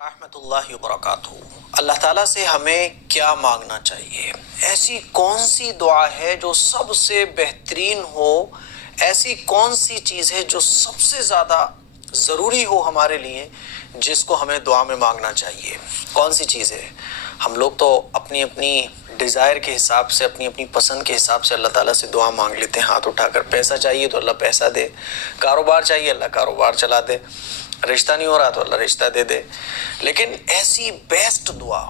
رحمۃ اللہ وبرکاتہ۔ اللہ تعالیٰ سے ہمیں کیا مانگنا چاہیے؟ ایسی کون سی دعا ہے جو سب سے بہترین ہو؟ ایسی کون سی چیز ہے جو سب سے زیادہ ضروری ہو ہمارے لیے، جس کو ہمیں دعا میں مانگنا چاہیے؟ کون سی چیز ہے؟ ہم لوگ تو اپنی اپنی ڈیزائر کے حساب سے، اپنی اپنی پسند کے حساب سے اللہ تعالیٰ سے دعا مانگ لیتے ہیں ہاتھ اٹھا کر۔ پیسہ چاہیے تو اللہ پیسہ دے، کاروبار چاہیے اللہ کاروبار چلا دے، رشتہ نہیں ہو رہا تو اللہ رشتہ دے دے۔ لیکن ایسی بیسٹ دعا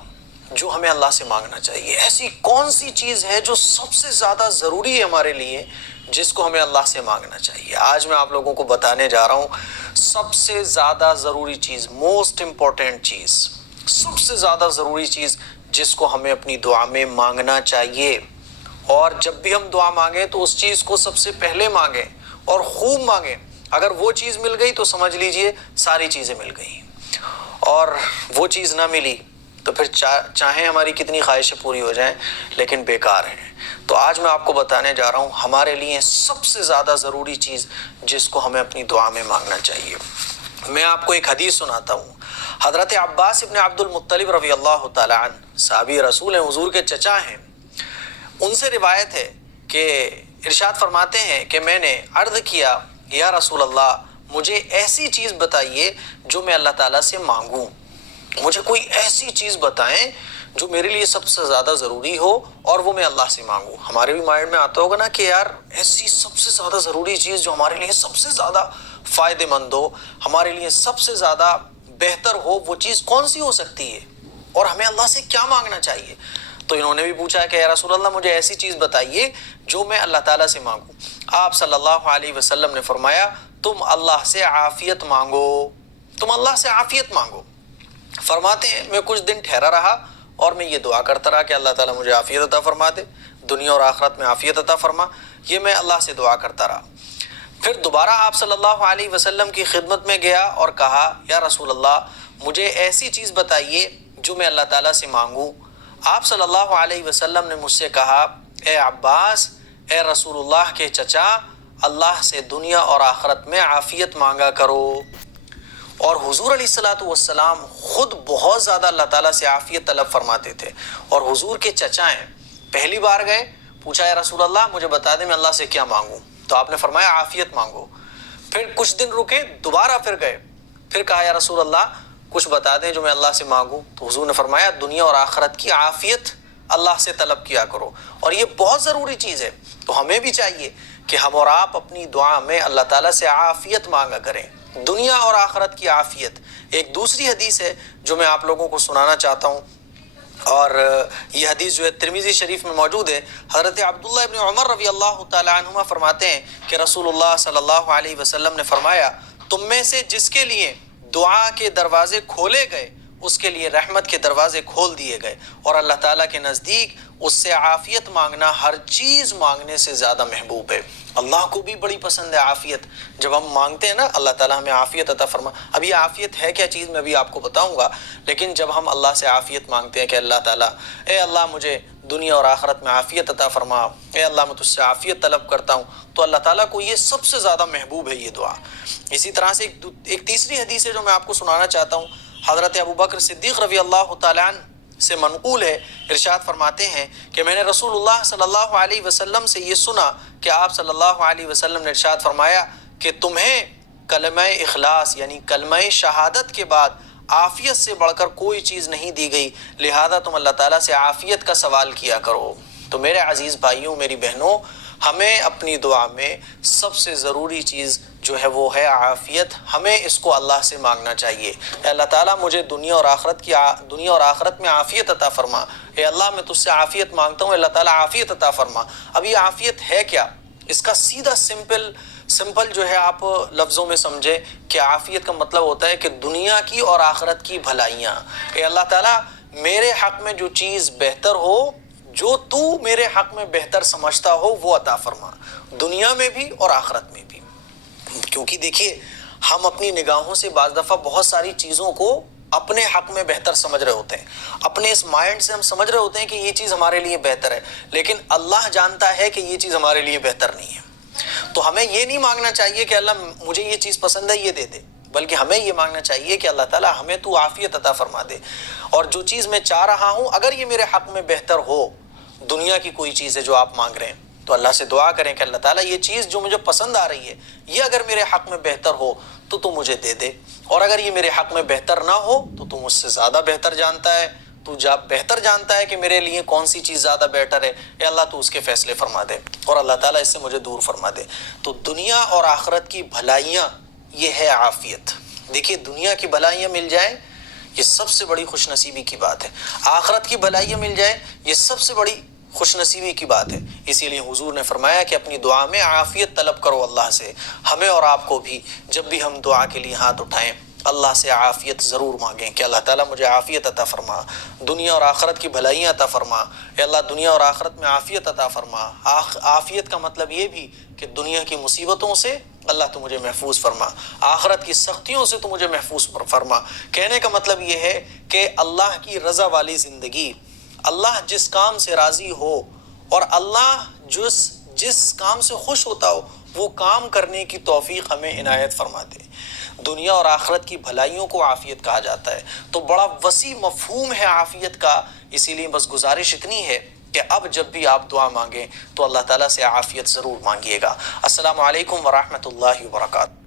جو ہمیں اللہ سے مانگنا چاہیے، ایسی کون سی چیز ہے جو سب سے زیادہ ضروری ہے ہمارے لیے، جس کو ہمیں اللہ سے مانگنا چاہیے؟ آج میں آپ لوگوں کو بتانے جا رہا ہوں سب سے زیادہ ضروری چیز، موسٹ امپورٹنٹ چیز، سب سے زیادہ ضروری چیز جس کو ہمیں اپنی دعا میں مانگنا چاہیے۔ اور جب بھی ہم دعا مانگیں تو اس چیز کو سب سے پہلے مانگیں اور خوب مانگیں۔ اگر وہ چیز مل گئی تو سمجھ لیجئے ساری چیزیں مل گئیں، اور وہ چیز نہ ملی تو پھر چاہیں ہماری کتنی خواہشیں پوری ہو جائیں لیکن بیکار ہیں۔ تو آج میں آپ کو بتانے جا رہا ہوں ہمارے لیے سب سے زیادہ ضروری چیز جس کو ہمیں اپنی دعا میں مانگنا چاہیے۔ میں آپ کو ایک حدیث سناتا ہوں۔ حضرت عباس ابن عبد المطلب رضی اللہ تعالی عنہ صحابی رسول ہیں، حضور کے چچا ہیں۔ ان سے روایت ہے کہ ارشاد فرماتے ہیں کہ میں نے عرض کیا یا رسول اللہ، مجھے ایسی چیز بتائیے جو میں اللہ تعالیٰ سے مانگوں، مجھے کوئی ایسی چیز بتائیں جو میرے لیے سب سے زیادہ ضروری ہو اور وہ میں اللہ سے مانگوں۔ ہمارے بھی مائنڈ میں آتا ہوگا نا کہ یار ایسی سب سے زیادہ ضروری چیز جو ہمارے لیے سب سے زیادہ فائدہ مند ہو، ہمارے لیے سب سے زیادہ بہتر ہو، وہ چیز کون سی ہو سکتی ہے اور ہمیں اللہ سے کیا مانگنا چاہیے؟ تو انہوں نے بھی پوچھا کہ یا رسول اللہ مجھے ایسی چیز بتائیے جو میں اللہ تعالیٰ سے مانگوں۔ آپ صلی اللہ علیہ وسلم نے فرمایا تم اللہ سے عافیت مانگو، تم اللہ سے عافیت مانگو۔ فرماتے ہیں میں کچھ دن ٹھہرا رہا اور میں یہ دعا کرتا رہا کہ اللہ تعالیٰ مجھے عافیت عطا فرما دے، دنیا اور آخرت میں عافیت عطا فرما، یہ میں اللہ سے دعا کرتا رہا۔ پھر دوبارہ آپ صلی اللہ علیہ وسلم کی خدمت میں گیا اور کہا یا رسول اللہ مجھے ایسی چیز بتائیے جو میں اللہ تعالیٰ سے مانگوں۔ آپ صلی اللہ علیہ وسلم نے مجھ سے کہا اے عباس، اے رسول اللہ کے چچا، اللہ سے دنیا اور آخرت میں عافیت مانگا کرو۔ اور حضور علیہ الصلوۃ والسلام خود بہت زیادہ اللہ تعالیٰ سے عافیت طلب فرماتے تھے، اور حضور کے چچا ہیں۔ پہلی بار گئے، پوچھا یا رسول اللہ مجھے بتا دیں میں اللہ سے کیا مانگوں، تو آپ نے فرمایا عافیت مانگو۔ پھر کچھ دن رکے، دوبارہ پھر گئے، پھر کہا یا رسول اللہ کچھ بتا دیں جو میں اللہ سے مانگوں، تو حضور نے فرمایا دنیا اور آخرت کی عافیت اللہ سے طلب کیا کرو، اور یہ بہت ضروری چیز ہے۔ تو ہمیں بھی چاہیے کہ ہم اور آپ اپنی دعا میں اللہ تعالیٰ سے عافیت مانگا کریں، دنیا اور آخرت کی عافیت۔ ایک دوسری حدیث ہے جو میں آپ لوگوں کو سنانا چاہتا ہوں، اور یہ حدیث جو ہے ترمذی شریف میں موجود ہے۔ حضرت عبداللہ ابن عمر رضی اللہ تعالی عنہما فرماتے ہیں کہ رسول اللہ صلی اللہ علیہ وسلم نے فرمایا تم میں سے جس کے لیے دعا کے دروازے کھولے گئے اس کے لیے رحمت کے دروازے کھول دیے گئے، اور اللہ تعالیٰ کے نزدیک اس سے عافیت مانگنا ہر چیز مانگنے سے زیادہ محبوب ہے۔ اللہ کو بھی بڑی پسند ہے عافیت۔ جب ہم مانگتے ہیں نا اللہ تعالیٰ ہمیں عافیت عطا فرما، اب یہ عافیت ہے کیا چیز میں بھی آپ کو بتاؤں گا، لیکن جب ہم اللہ سے عافیت مانگتے ہیں کہ اللہ تعالیٰ اے اللہ مجھے دنیا اور آخرت میں عافیت عطا فرما، اے اللہ میں تجھ سے عافیت طلب کرتا ہوں، تو اللہ تعالیٰ کو یہ سب سے زیادہ محبوب ہے یہ دعا۔ اسی طرح سے ایک تیسری حدیث ہے جو میں آپ کو سنانا چاہتا ہوں۔ حضرت ابوبکر صدیق رضی اللہ تعالیٰ عنہ سے منقول ہے، ارشاد فرماتے ہیں کہ میں نے رسول اللہ صلی اللہ علیہ وسلم سے یہ سنا کہ آپ صلی اللہ علیہ وسلم نے ارشاد فرمایا کہ تمہیں کلمہ اخلاص یعنی کلمہ شہادت کے بعد عافیت سے بڑھ کر کوئی چیز نہیں دی گئی، لہذا تم اللہ تعالیٰ سے عافیت کا سوال کیا کرو۔ تو میرے عزیز بھائیوں، میری بہنوں، ہمیں اپنی دعا میں سب سے ضروری چیز جو ہے وہ ہے عافیت۔ ہمیں اس کو اللہ سے مانگنا چاہیے، اے اللہ تعالیٰ مجھے دنیا اور آخرت میں عافیت عطا فرما، اے اللہ میں تجھ سے عافیت مانگتا ہوں، اللہ تعالیٰ عافیت عطا فرما۔ اب یہ عافیت ہے کیا؟ اس کا سیدھا سمپل جو ہے آپ لفظوں میں سمجھے کہ عافیت کا مطلب ہوتا ہے کہ دنیا کی اور آخرت کی بھلائیاں، اے اللہ تعالیٰ میرے حق میں جو چیز بہتر ہو، جو تو میرے حق میں بہتر سمجھتا ہو وہ عطا فرما، دنیا میں بھی اور آخرت میں بھی۔ کیونکہ دیکھیے ہم اپنی نگاہوں سے بعض دفعہ بہت ساری چیزوں کو اپنے حق میں بہتر سمجھ رہے ہوتے ہیں، اپنے اس مائنڈ سے ہم سمجھ رہے ہوتے ہیں کہ یہ چیز ہمارے لیے بہتر ہے، لیکن اللہ جانتا ہے کہ یہ چیز ہمارے لیے بہتر نہیں ہے۔ تو ہمیں یہ نہیں مانگنا چاہیے کہ اللہ مجھے یہ چیز پسند ہے یہ دے دے، بلکہ ہمیں یہ مانگنا چاہیے کہ اللہ تعالیٰ ہمیں تو عافیت عطا فرما دے، اور جو چیز میں چاہ رہا ہوں اگر یہ میرے حق میں بہتر ہو، دنیا کی کوئی چیز ہے جو آپ مانگ رہے ہیں تو اللہ سے دعا کریں کہ اللہ تعالیٰ یہ چیز جو مجھے پسند آ رہی ہے یہ اگر میرے حق میں بہتر ہو تو تو مجھے دے دے، اور اگر یہ میرے حق میں بہتر نہ ہو تو تو مجھ سے زیادہ بہتر جانتا ہے، تو بہتر جانتا ہے کہ میرے لیے کون سی چیز زیادہ بیٹر ہے، اے اللہ تو اس کے فیصلے فرما دے اور اللہ تعالیٰ اس سے مجھے دور فرما دے۔ تو دنیا اور آخرت کی بھلائیاں یہ ہے عافیت۔ دیکھیے دنیا کی بھلائیاں مل جائیں یہ سب سے بڑی خوش نصیبی کی بات ہے، آخرت کی بھلائیاں مل جائیں یہ سب سے بڑی خوش نصیبی کی بات ہے۔ اسی لیے حضور نے فرمایا کہ اپنی دعا میں عافیت طلب کرو اللہ سے۔ ہمیں اور آپ کو بھی جب بھی ہم دعا کے لیے ہاتھ اٹھائیں اللہ سے عافیت ضرور مانگیں کہ اللہ تعالیٰ مجھے عافیت عطا فرما، دنیا اور آخرت کی بھلائیاں عطا فرما، اے اللہ دنیا اور آخرت میں عافیت عطا فرما۔ عافیت کا مطلب یہ بھی کہ دنیا کی مصیبتوں سے اللہ تو مجھے محفوظ فرما، آخرت کی سختیوں سے تو مجھے محفوظ فرما۔ کہنے کا مطلب یہ ہے کہ اللہ کی رضا والی زندگی، اللہ جس کام سے راضی ہو اور اللہ جس کام سے خوش ہوتا ہو وہ کام کرنے کی توفیق ہمیں عنایت فرما دے۔ دنیا اور آخرت کی بھلائیوں کو عافیت کہا جاتا ہے، تو بڑا وسیع مفہوم ہے عافیت کا۔ اسی لیے بس گزارش اتنی ہے کہ اب جب بھی آپ دعا مانگیں تو اللہ تعالیٰ سے عافیت ضرور مانگیے گا۔ السلام علیکم ورحمۃ اللہ وبرکاتہ۔